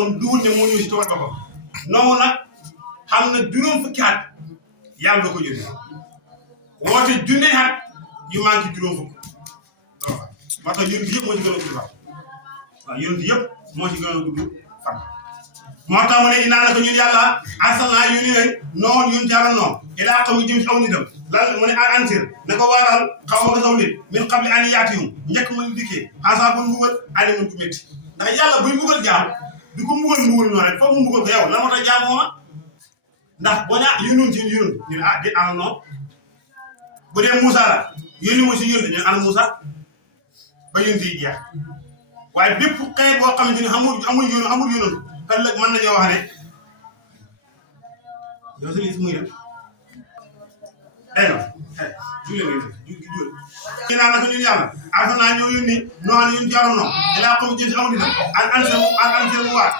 kon duul ne moo ñëw si tawat ba ko noonu nag xam na juróom fukki at yàlla da ko yónni woote junne at yu manqué juróom fukk moo tax yonent yëpp moo ci gën a gudd fan waaw yonent yëpp moo ci gën a gudd fan moo tax mu ne inaa naka ñun yàlla arsalnaa yónni nañ noonu yonent yàlla noonu ilaa qawmin jëm ci aw nitam lan mu ne ansir na ko waaral xaw ma ko saw nit min qabli an yaatihum njëkk ma ñu dikkee asaabun mbugal alimun ku métti ndax yàlla buy mbugal jaam du ko mbugal noonu rek foofu mu mbugal ko yow la moo tax jaam mooma ndax boo ñaa yónnoon ci yónn ñu ne di ana noonu bu dee Moussa la yónni moo si yónn ñu ana Moussa ba yónni yi jeex waaye bépp xeet boo xamante ni amul yónnoon ëllëg mën nañoo wax ne yow si lii si muy def naa naka ñun yàlla arsalnaa ñoo yónni noonu yónni yàlla noonu ilaa qawmin jëm si aw nitam an ansir mu waat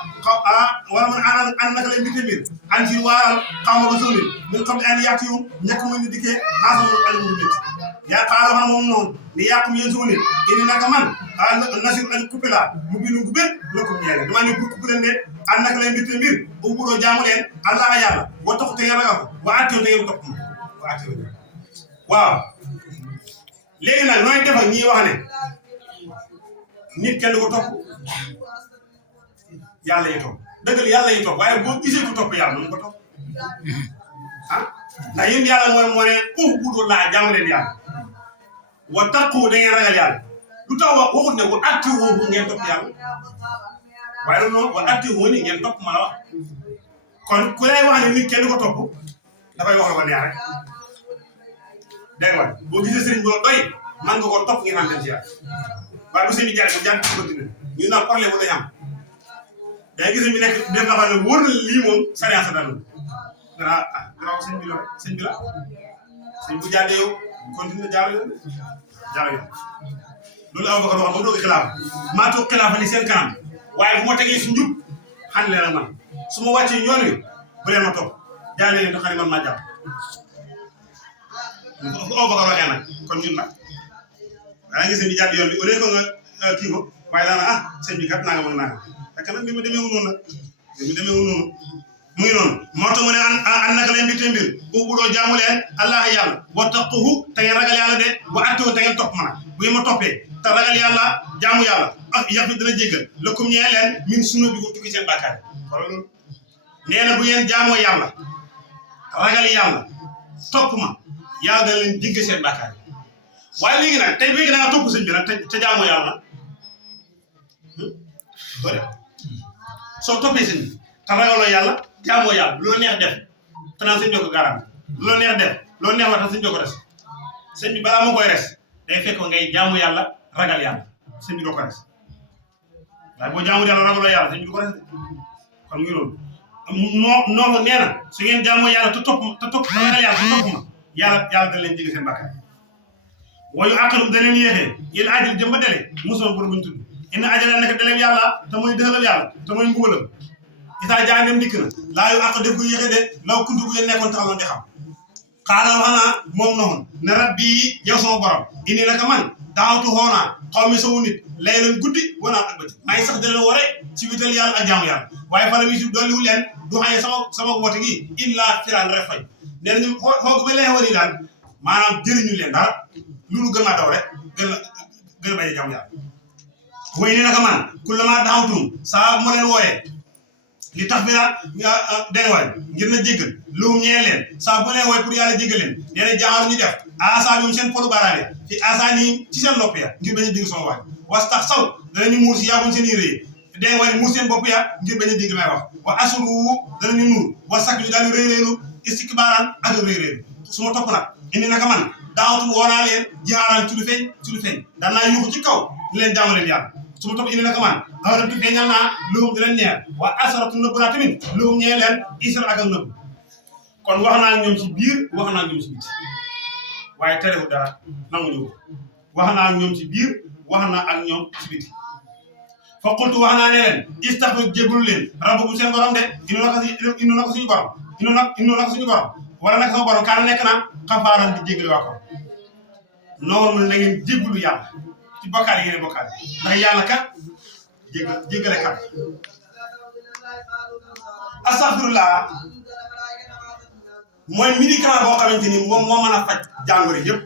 wala man an naka lay mbir mbir ansir waaral xaw ma ko suw nit min qabli an yaatihum ñàkk mooy ni dikkee asamun alimun métti yaa xaalo xam moom noonu ni yàqum yéen suw nit ini naka man nasir añ coupé laa mu binu gu bét lëkkum ñeene dama ne pour leen ne an naka lay mbir ubudoo jaamu leen allah yàlla wa topp te ngeen ragal ko wa attew te ngeen topp waaw léegi nag nooy def ak ñi wax ne nit kenn du ko topp yàlla yi topp dëgg la yàlla yi topp waaye boo gisee ko topp yàlla noonu ko topp ah ndax yéen yàlla mooy moo ne ubudu laa jaamu leen yàlla wa taqu da ngeen ragal yàlla lu tax waxut ne wa attew ngeen topp yàlla waaye loolu noonu wa attew ni ngeen topp ma la wax kon ku lay wax ne nit kenn du ko topp dafay wax la ko neex rek dégg nga boo gisee sëriñ boo doy man nga ko topp ngeen am dem ci yàlla waaye bu sëriñ bi jaaree ba jàng ci continué ñu naan problème bu dañu am day gis ñu nekk def la xam ne wóor na lii moom sariya sa dalu dara sëñ bi la sëñ bu jàddee yow continué jaaro yoon loolu aw bakar wax ba doog xilaaf maa toog xilaafa ni seen kanam waaye bu ma tegee si njub xam leen ak man su ma wàccee yoon wi bu leen ma topp jaay leen te xam ne man maa jàpp fu aw bakar waxee nag kon ñun nag daa ngi sëñ bi jàdd yoon bi au lieu que nga kii ko waaye daana sëñ bi kat nanga mën naa fekk nag mbir mi demeewul noonu nag mbir mi demeewul noonu mu ngi noonu moo tax mu ne an naka leen mbir te mbir ubudoo jaamu leen allah yàlla wa taquhu te ngeen ragal yàlla de wa attewu te ngeen topp ma nag bu ngeen ma toppee te ragal yàlla jaamu yàlla yax mi dana jéggal lakum ñee leen min sunu bi ko tukki seen bàkkaar wala loolu nee na bu ngeen jaamoo yàlla ragal yàlla topp ma yàlla dana leen jéggal seen bàkkaar waaye léegi nag tey léegi da nga topp sëñ bi nag te jaamoo yàlla doo def soo toppee sëñ bi te ragaloo yàlla jaamoo yàlla lu la neex def te naan sëñ bi ko garanti lu la neex def loolu neex wax sëñ bi ko res sëñ bi balaa moo koy res day fekk ngay jaamu yàlla ragal yàlla sëñ bi doo ko res waaye boo jaamu yàlla ragaloo yàlla sëñ bi du ko res kon ngi loolu noo nee na su ngeen jaamoo yàlla te topp ragal yàlla te topp ma yàlla da leen jéggal seen bàkkaar wayu àqalum da leen yéexee yéen ajal jëm ba dele mosoon bor buñ tudd ina ajal naka deleem yàlla te mooy dëxalal yàlla te mooy mbugalam isaa jaa dem dikk na laa yu àq def ko yéexee de law kuntu bu ngeen nekkoon taxaw di xam xaala waxanaa moom noonu ne rabbi yow sama borom indi naka man daawatu xoonaa xaw mi sawu nit lay leen guddi wanaa ak bëti maa ngi sax di leen ware ci wital yàlla ak jaamu yàlla waaye fala mi si dolliwu leen du xañee sama woote gi illa firaan rek fay nee nañu xoog ba leen wari daal maanaam jëriñu leen dara loolu gën maa daw rek gën a bañ a jaamu yàlla way ni naka man kullama daawtum saa bu ma leen wooyee li tax bi dégg waay ngir na jéggal luum ñee leen saa bu leen wooye pour yàlla jéggal leen nee na jaaxal ñu def asa ñoom seen polu baaraale fi asa nii ci seen nopp ya ngir bañ a dégg sama waay was tax saw danañu muur si yaabuñ seen yére yi dégg waay muur seen bopp ya ngir bañ a dégg may wax wa asuru danañu nuur wa sak ñu daal di réeréeru istikbaaran ak réeréeru su ma topp nag indi naka man daawatu woonaa leen jihaaran ci lu feeñ daan naa yuuxu ci kaw ni leen jaamu leen yàlla su ma topp indi naka man xawarantu feeñal naa luum di leen ñeer waa asaratu nëbb naa tamit luum ñee leen isra ak nëbb kon wax naa ñoom ci biir wax naa ñoom ci biti waaye terewul dara nanguñu ko wax naa ñoom ci biir wax naa ak ñoom ci biti fa qultu wax naa ne leen istaghfiru jégalu leen rabbakum seen borom de inu na ko suñu borom wala nag sama borom kaana nekk na xafaaran di jégalu waa ko noonu na ngeen jégalu yàlla ci bokkaale yéene bokkaale ndax yàlla kat jéggale kat astaghfirullah mooy médicament boo xamante ni moom moo mën a faj jàngoro yëpp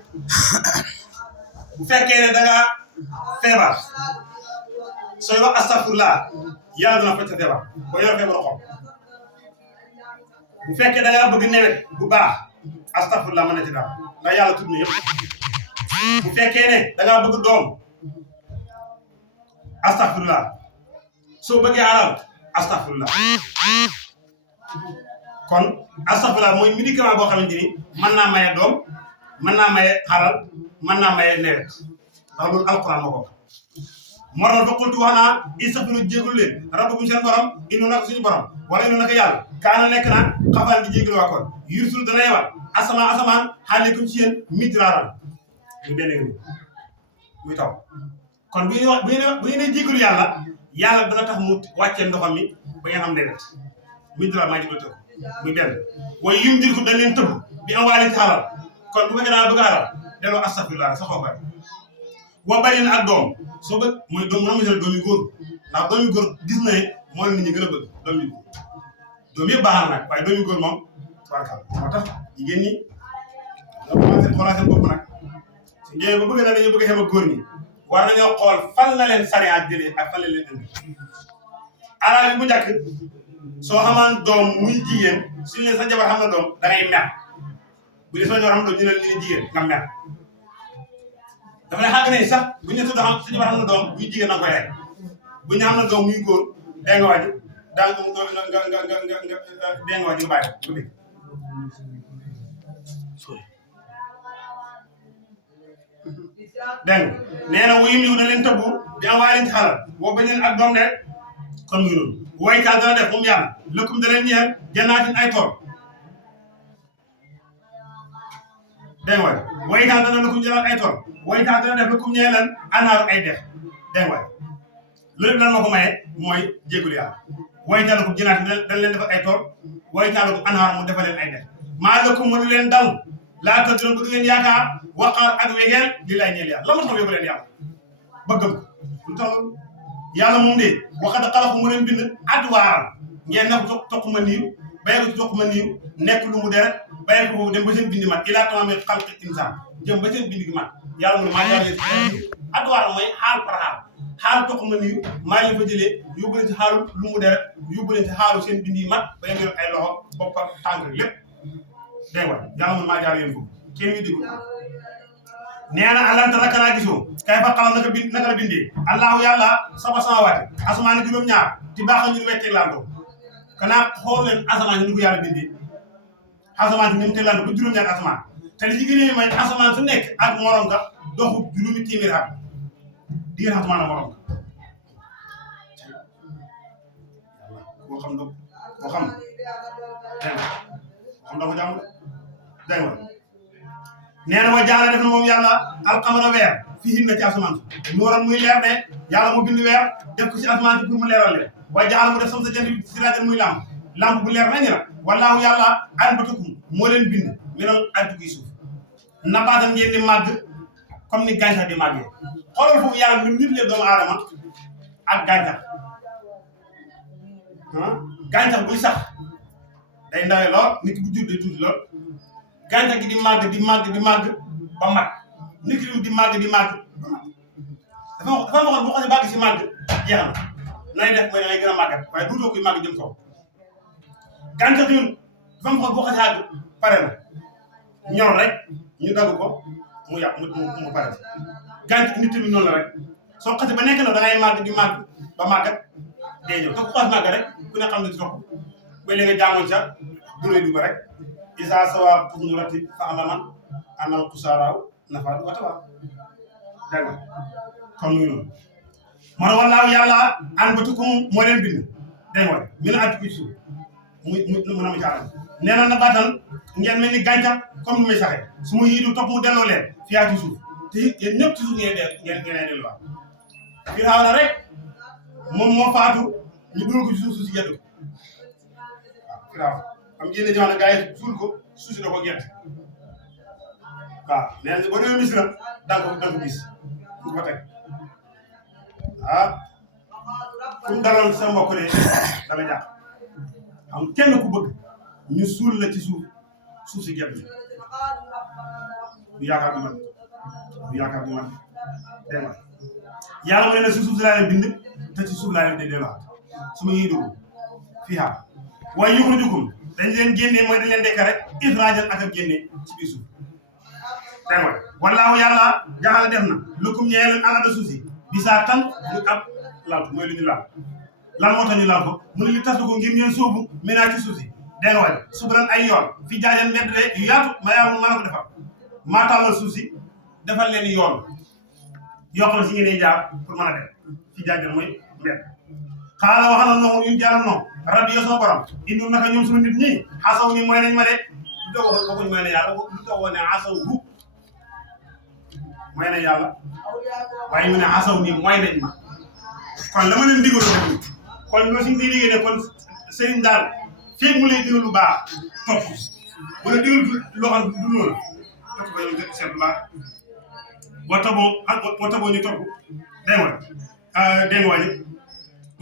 bu fekkee ne da nga feebar sooy wax astaghfirullah yàlla dina faj sa feebar boo yor feebar xol bu fekkee da ngaa bëgg nawet bu baax astaghfirullah mën na ci dara ndax yàlla tudd na yëpp bu fekkee ne da ngaa bëgg doom astaghfirullah soo bëggee alal astaghfirullah kon astaghfirullah mooy médicament boo xamante ni mën naa maye doom mën naa maye xaral mën naa maye nawet ndax loolu alquran moo ko moo tax ba qultu wax naa istaghfiru jégalu leen rabbakum seen borom innu naka suñu borom wala innu naka yàlla kaana nekk na xafaan di jégalu waa kon yursul dana yewal asamaan xaalikum ci yéen midraaran muy benn yoon muy taw kon bu ñu nee jégalu yàlla dana tax mu wàccee ndoxam mi ba ngeen am nawet midraar maa jégalu tëb muy benn waaye yum dir ko dañ leen tëb bi am waale ci xalal kon bu fekkee naa bëgg alal delloo astaghfirullah sa xol bari wa bari na ak doom soo bëgg mooy doom mën na doom yu góor ndax doom yu góor gis na ne moo leen nit ñi gën a bëgg doom yu góor doom yëpp baax na nag waaye doom yu góor moom barkal moo tax jigéen ñi xoolal seen bopp nag su ñëwee ba bëgg na dañu bëgg a xem ak góor ñi war nañoo xool fan la leen sariya jëlee ak fan la leen indi alal bi bu njëkk soo xamaan doom muy jigéen suñu leen sa jabar xam na doom da ngay mer bu dee soo jabar xam na doom ñu ne li jigéen nga mer dafa ne xàgg ne sax bu ñu tudd xam sa jabar xam na doom muy jigéen na koy rek bu ñu xam na doom muy góor dee nga wàññi daa nga dee nga wàññi nga bàyyi ko dégg dégg nee na wuyum yiw na leen tëbbu di am waa leen ci xalal boo bañ leen ak doom de kon mu ngi noonu woykat dana def moom yàlla lëkkum da leen ñeel jannaatin ay tool dégg nga woykat dana lëkkum jannaatin ay tool woykat dana def lëkkum ñeel leen anaaru ay dex dégg nga loolu lan moo ko maye mooy jégalu yàlla woykat lëkkum jannaatin dañ leen defal ay tool woykat lëkkum anaar mu defal leen ay dex maa lëkkum mënu leen dal laa tëdd bëgg ngeen yaakaar waqaar ak wegeel li lay ñeel yàlla la ma tax yóbbu leen yàlla bëggam ko lu tax yàlla moom de waxat xalaku mu leen bind adwaaram ngeen nekk toq ma niiw bàyyi ko ci toq ma niiw nekk lu mu deret bàyyi ko boobu dem ba seen bindi mat ilaa tamaami xalqi insaan jëm ba seen bindi gi mat yàlla mu ne maa jaaree ci adwaaram mooy xaal par xaal toq ma niiw maa leen fa jëlee yóbbu leen ci xaalu lu mu deret yóbbu leen ci xaalu seen bindi yi mat ba ngeen ay loxo bopp ak tànk lépp dégg nga yàlla mu ne maa jaar yéen foofu kenn ñu déglu nee na alam tara kanaa gisoo kay fa xalam naka la bindee allahu yàlla saba samawaati asamaani juróom-ñaar ci baaxam ñu may teglaantoo kanaa xool leen asamaan si ni ko yàlla bindee asamaan si ni mu teglaantoo ba juróom-ñaar asamaan te li ci gën a may asamaan su nekk ak morom nga doxu juróomi téeméer at diggante asamaan ak morom nga boo xam da ko jàmm dégg nga nee na wa jaala def na moom yàlla alxamara weer fii hin na ci asamaan si nooran muy leer de yàlla mu bind weer def ko ci asamaan si pour mu leeral leen wa jaala mu def sam sa jant bi siraajan muy lamp bu leer nañu la wallaahu yàlla anbatakum moo leen bind minal ardi gi suuf nabaatan ngeen di màgg comme ni gàncax di màggee xoolal foofu yàlla lu nit lee doomu aadama ak gàncax gàncax buy sax day ndawee lool nit ki bu jur day tuuti lool gàncax gi di màgg ba mag nit ki di màgg ba mag dafa waxoon boo xam ne bàgg si màgg jeex na nay def mooy da ngay gën a màggat waaye duutoo koy màgg jëm kaw gàncax ñun dafa waxoon boo xam ne àgg pare na ñor rek ñu dagg ko mu yàq mu pare gàncax nit tamit noonu la rek soo xasee ba nekk na da ngay màgg ba màggat day ñëw te ku xas màgg rek ku ne xam ne ci topp ba léegi nga jàngoon ca duréy du ba rek isa sawa xusnu rati fa alaman anal kusaraaw nafaatu watawa dégg nga comme ñu noonu man wallaahu yàlla an batukum moo leen bind dégg nga mi na atti ci suuf mu na ma caalam nee na na baatal ngeen mel ni gàncax comme ni muy saxee su ma yiidu topp mu delloo leen fiyaa ci suuf te yéen ñëpp ci suuf ngeen delluwaat Firawna rek moom moo faatu ñu dugal ko ci suuf si yeddu waaw Firawna am ngeen ne jamono gars yi suul ko suuf si da ko gerte waaw nee na boo demee Misra da nga ko gis ñu ko teg fu mu daloon sa mbokk de dala jàpp am kenn ku bëgg ñu suul la ci suuf si gerte gi du yaakaar du man dégg nga yàlla mu ne si suuf si laa leen bind te ci suuf laa leen di delluwaat su ma ñuy dugg fii waaye yuxrijukum dañ leen génnee mooy dañ leen dekk rek ixraajan ak génne ci biir suuf dégg nga wallaahu yàlla jaxala def na lukum ñeel leen alal suuf si bisaa tan lu ab laltu mooy lu ñu laal lan moo tax ñu laal ko mu ne li tas ko ngir ngeen sóobu ménage ci suuf si dégg nga subaran ay yoon fi jaajan mbedd de yu yaatu ma yaa mën a ko defal maa tàllal suuf si defal leen yoon yoo xam ne si ngeen jaar pour mën a dem fi jaajan mooy mbedd xaala waxal na noonu ñun jaaral noonu rabbi yo sama borom indi naka ñoom sama nit ñi xasaw ni mooy nañ ma de lu tax waxuñ mooy ne yàlla lu tax wax ne xasaw hu mooy ne yàlla waaye mu ne xasaw ni mooy nañ ma kon la ma leen digaloon kon loolu suñu koy liggéey ne kon sëriñ daal fii mu lay digal lu baax topp wala digal loo xam du noonu topp ba ñu seet lu baax boo taboo ñu topp dégg nga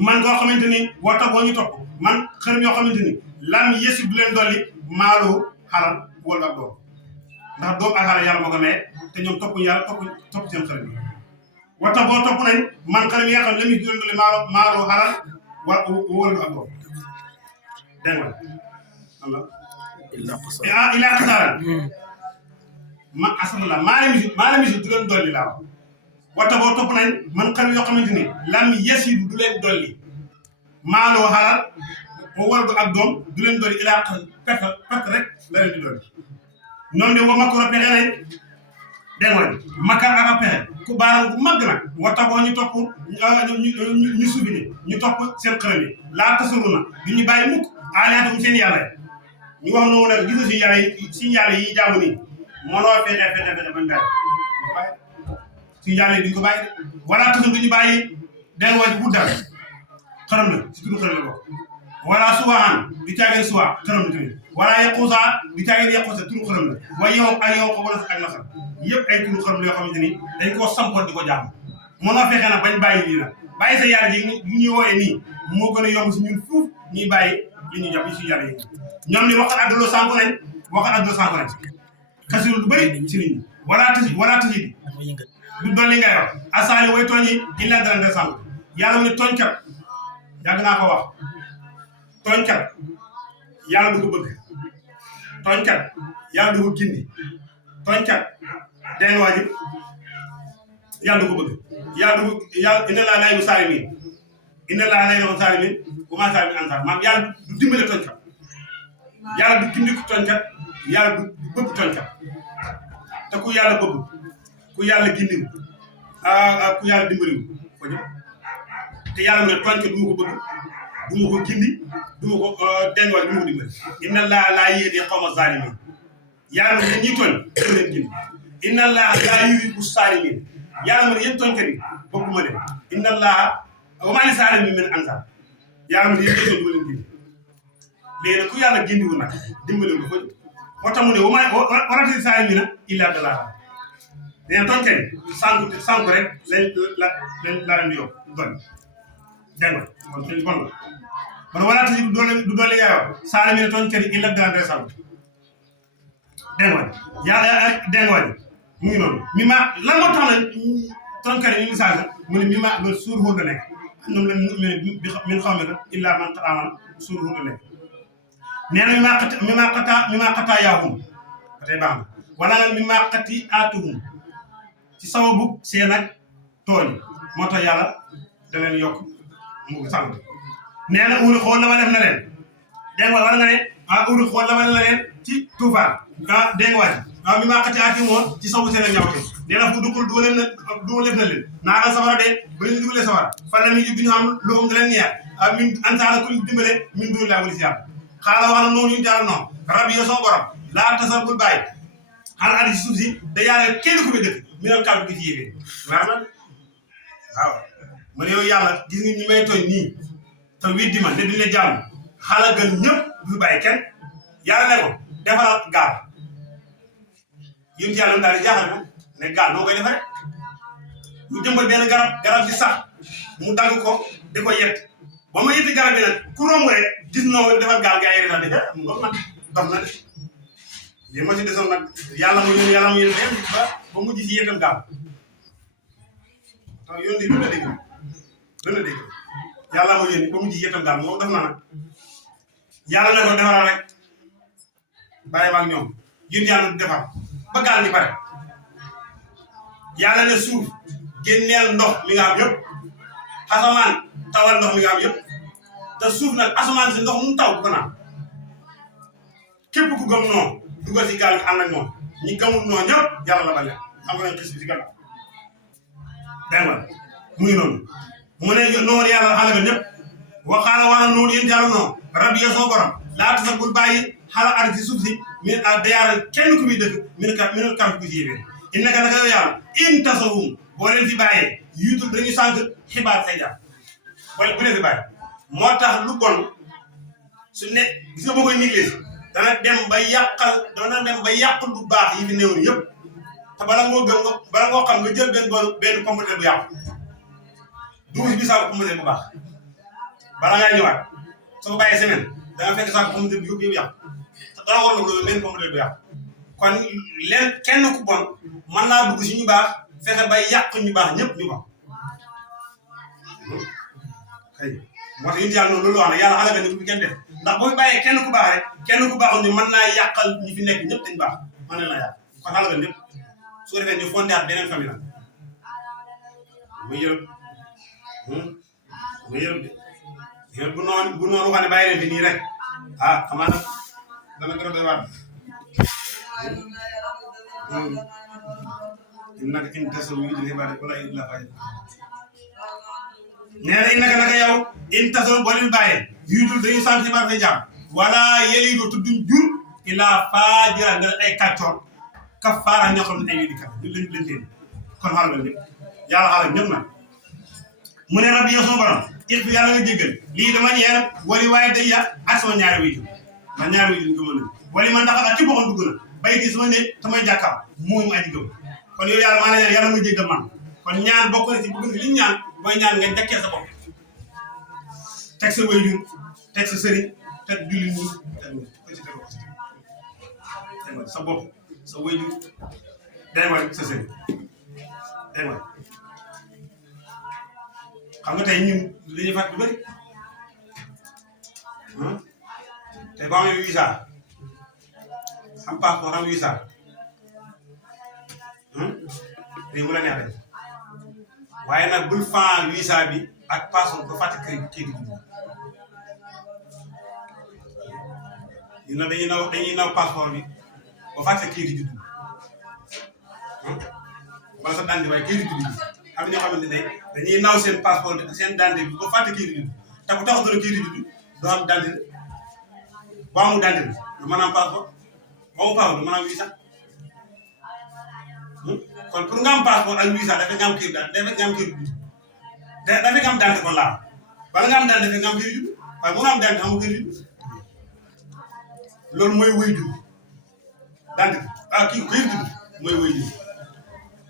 man koo xamante ni boo taboo ñu topp man xërëm yoo xamante ni lam yësi du leen dolli maaloo xalal wala ak doom ndax doom ak xalal yàlla moo ko maye te ñoom topp yàlla topp seen xërëm yi wata boo topp nañ man xërëm yi nga xam ne lam yësi du leen dolli maaloo xalal wala ak doom dégg nga Allah ilaa xasaaran maa la misi du leen dolli laa wata boo topp nañ man xërëm yoo xamante ni lam yësi du leen dolli maaloo xalal wala ak doom du leen dolli ilaa perte rek la leen di dolli ñoom de wa makaro pexe nañ dégg nga makar ak a pexe ku baaram bu màgg nag wata boo ñu topp ñu subi ni ñu topp seen xërëm yi laa tasaru na du ñu bàyyi mukk aalihatum seen yàlla ñu wax noonu nag gis nga suñu yàlla yi jaamu nii mënoo fexe bañ bàyyi suñu yàlla yi duñ ko bàyyi wala tasaru duñu bàyyi dégg nga bu dara xërëm la si turu xërëm la bokk wala suwaan di caageen suwa xërëm la tamit wala yaquusa di caageen yaquusa turu xërëm la waaye yow ko wala ak nasar yëpp ay turu xërëm la yoo xamante ni dañ koo sampoon di ko jàmm mënoo fexe nag bañ bàyyi lii nag bàyyi sa yàlla yi ñuy wooyee nii moo gën a yomb si ñun fuuf ñuy bàyyi li ñu jàpp si yàlla yi ñoom ni waxal addaloo sànku nañ xasiru lu bëri si nit ñi wala tasi du dolli ngay wax asaali way tooñi illa dara nga sànku yàlla mu ne tooñkat yàgg naa ko wax tooñkat yàlla du ko bëgg tooñkat yàlla du ko gindi tooñkat dégg nga waa ji yàlla du ko bëgg yàlla inna laa laa yuhibbu saalimiin wa maa saalimin ansaar maam yàlla du dimbale tooñkat yàlla du gindi ko tooñkat yàlla du bëgg tooñkat te ku yàlla bëgg ku yàlla gindiwu ku yàlla dimbaliwu ko jëm te yàlla mu ne tooñkat du ma ko bëgg du ma ko gindi du ma ko dégg nga du ma ko dimbali inna laa laa yahdi qawma zaalimiin yàlla mu ne ñi tooñ du leen gindi inna laa laa yuhibbu saalimiin yàlla mu ne yéen tooñkat yi bëgguma leen inna laa wa maa li zaalimiin min ansaar yàlla mu ne yéen tooñ du ma leen gindi léegi nag ku yàlla gindiwu nag dimbali ko moo tax mu ne warati saalimiina illaa dalaala nee tooñkat yi sànku rek la leen di yóbbu doon dégg nga kon suñu bon la man wala tasi du doole yaayoo saalimiina tooñkat yi illaa dalaala rek sànku dégg nga yàlla dégg nga mu ngi noonu mi ma lan moo tax na tooñkat yi ñu message mu ne mi ma loolu suur xóot la nekk ñoom la min xaw ma illaa man amana suur xóot la nekk nee na mi ma xataa yaahum ba tey baax na wala nga mi ma xati aatuhum ci sababu seen ak tooñ moo tax yàlla da leen yokk mu sant nee na uri xool la ma def na leen dégg nga wala nga ne uri xool la ma def na leen ci tuufaan dégg nga mi ma xati aatuhum woon ci sababu seen ak ñawte nee na fu dugal dugal na leen naara sawara de ba ñu dugalee sawara fan la muy du ñu xam lu xam da leen ñeer min ansaara ku dimbale min duur laa wali si yàlla xaaral wax na noonu ñu jàll noonu rab yi soo borom laa tasar bul bàyyi xanaa addi ci suuf si da yaare kenn ku fi dëkk mi nal kàddu gi ci yéegee waaw man yow yàlla gis nga ñi may tooñ nii te weddi ma ne duñ la jàmm xala gën ñëpp du fi bàyyi kenn yàlla ne ko defaral gaal yéen yàlla daal di jaaxal na ne gaal noo koy defaree ñu jëmbal benn garab ci sax mu dagg ko di ko yett ba ma yetti garab bi nag ku romb rek gis noo defal gaal gaa yi retaan de mu nga man dox na de li ma ci desoon nag yàlla mu yónni ba mujj ci yetam gaal taw yónni lu la dégg yàlla mu yónni ba mujj ci yetam gaal moom def na nag yàlla ne ko defaral rek bàyyi ma ak ñoom yéen yàlla du defar ba gaal ni pare yàlla ne suuf génneel ndox mi nga am yëpp asamaan tawal ndox mi nga am yëpp te suuf nag asamaan si ndox mu taw bu ko naan képp ku gëm noonu dugal si gaal gi ànd ak moom ñi gëmul noonu ñëpp yàlla la bale xam nga ne xis bi si gannaaw dégg nga mu ngi noonu mu ne noonu yàlla ànd ak ñëpp waxaala wax na noonu yéen yàlla noonu rab ya soo borom laata sax bul bàyyi xala ar si suuf si min a dayaaral kenn ku muy dëkk minal kam ku si yéebee innaka naka yow yàlla in tasawum boo leen fi bàyyee yuutul dañuy sànq xibaar say jàpp wala bu leen fi bàyyi moo tax lu bon su ne gis nga boo koy négligé dana dem ba yàqal lu baax yi fi néew yëpp te bala ngoo gëm nga bala ngoo xam nga jël benn computer bu yàqu dugg si biir saako computer bu baax bala ngaa ñëwaat soo ko bàyyee semaine da nga fekk saako computer bi yëpp yàqu te dana war na benn computer bu yàqu kon leen kenn ku bon mën naa dugg si ñu baax fexe ba yàq ñu baax ñëpp ñu bon xëy moo tax yéen yàlla noonu loolu wax na yàlla xale ni bu kenn def ndax boo fi bàyyee kenn ku baax rek kenn ku baaxul ni mën naa yàqal ñi fi nekk ñëpp dañu baax mën na yàq kon xale ñëpp su ko defee ñu fondé at beneen famille la muy yërëm de bu noonu wax ne bàyyi leen fi nii rek ah xamaa nag dana gën a doy waar innaka in tasaw yudil xibaar wala illa fay nee na innaka naka yow in tasaw boo leen bàyyee yudul dañuy sant xibaar fay jàmm wala yelidu tudduñ jur ila faajira nga ay kàccoor kafaara ñoo xam ne ay wédikat ñu leen teen kon xaaral ñëpp yàlla xaaral ñëpp nag mu ne rabbi yow sama borom it yàlla nga jéggal lii dama ñeer wali waaye day ya ak sama ñaari wéytu man ñaari wéytu gëmal na wali man ndax ak ci boxoon dugg na bay gi sama ne tamay jàkkaar moom aji gëm kon yow yàlla maa yàlla nga jéggal man kon ñaan bokk na ci bëgg li ñaan mooy ñaan nga njëkkee sa bopp teg sa wéyjur teg sa sëriñ teg julli ñi teg sa bopp sa wéyjur day war sa sëriñ day war xam nga tey ñun li ñuy fàtt lu bëri tey ba amee visa am passeport am visa léegi mu la neex rek waaye nag bul fan visa bi ak passeport ba fàtte kayit di dugg dañuy naw passeport bi ba fàtte kayit di dugg wala sa dandi waaye kayit di dugg am ñoo xamante ne dañuy naw seen passeport bi ak seen dandi bi ba fàtte kayit di dugg te bu tax dara kayit di dugg doo am dandi boo amul dandi du mën a am passeport boo amul passeport du mën a am visa kon pour nga am passeport ak visa dafa nga am kayit daal dafa nga am kayit bi dafa nga am dante kon laa bala nga am dante dafa nga am kayit bi waaye mun a am dante amul kayit bi loolu mooy wéyjur dante ah kii kayit bi mooy wéyjur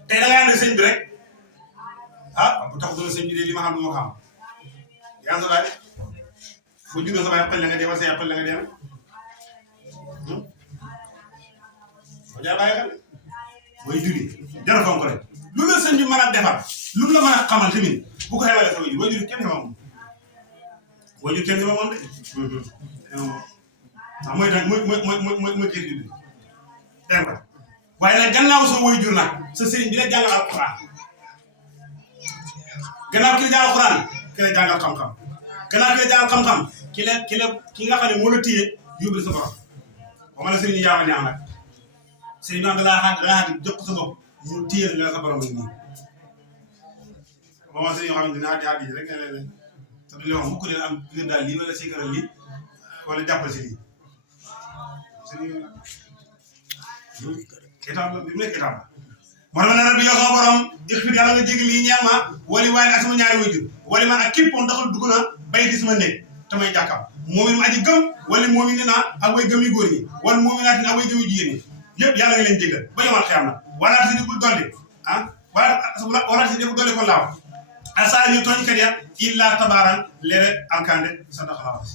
tey da ngaa ànd sëñ bi rek ah bu taxutoon sëñ bi de li ma xam lu ma xam yaa ngi sa baay bu juddoo sa baay xel la nga dee wala sa xel la nga dee nag boo jaa bàyyi xel mooy julli jara fonk rek lu la sëñ bi mën a defar lu la mën a xamal tamit bu ko xewale sa wajur wajur kenn xema moom wajur kenn xema moom de waaw mooy nag mooy kër julli dégg nga waaye nag gannaaw sa wajur nag sa sëriñ bi la jàngal alquran gannaaw ki la jàngal alquran ki la jàngal xam-xam gannaaw ki la jàngal xam-xam ki nga xam ne moo la téye yóbbu sa borom ba ma la sëriñ yi yaa ma neex nag sëriñ bi da ngaa xaati jox ko sa bopp mu téye la sa borom ak nii ba ma sëriñ yoo xamante ne xaati rek ne leen te du wax mukk leen am gën daal lii wala sikaral lii wala jàppal si lii sëriñ état la bi mu nekk état la moo tax ne rabbi yow sama borom ixfir yàlla nga jégal lii ñeel ma wali waaye ak sama ñaari wajur wali man ak képp moom ndaxal dugg na bay di sama néeg tamay jàkkam moom it mu aji gëm wala moom it naa ak way gëm yu góor ñi wala moom it naa ak way gëm yu jigéen ñi yëpp yàlla nga leen jégal ba yomal xiyam na wala si di bul dolli ah wala si di bul dolli kon laaw a saa ñu tooñkat ya illa tabaran leere alkande sa daxalaawas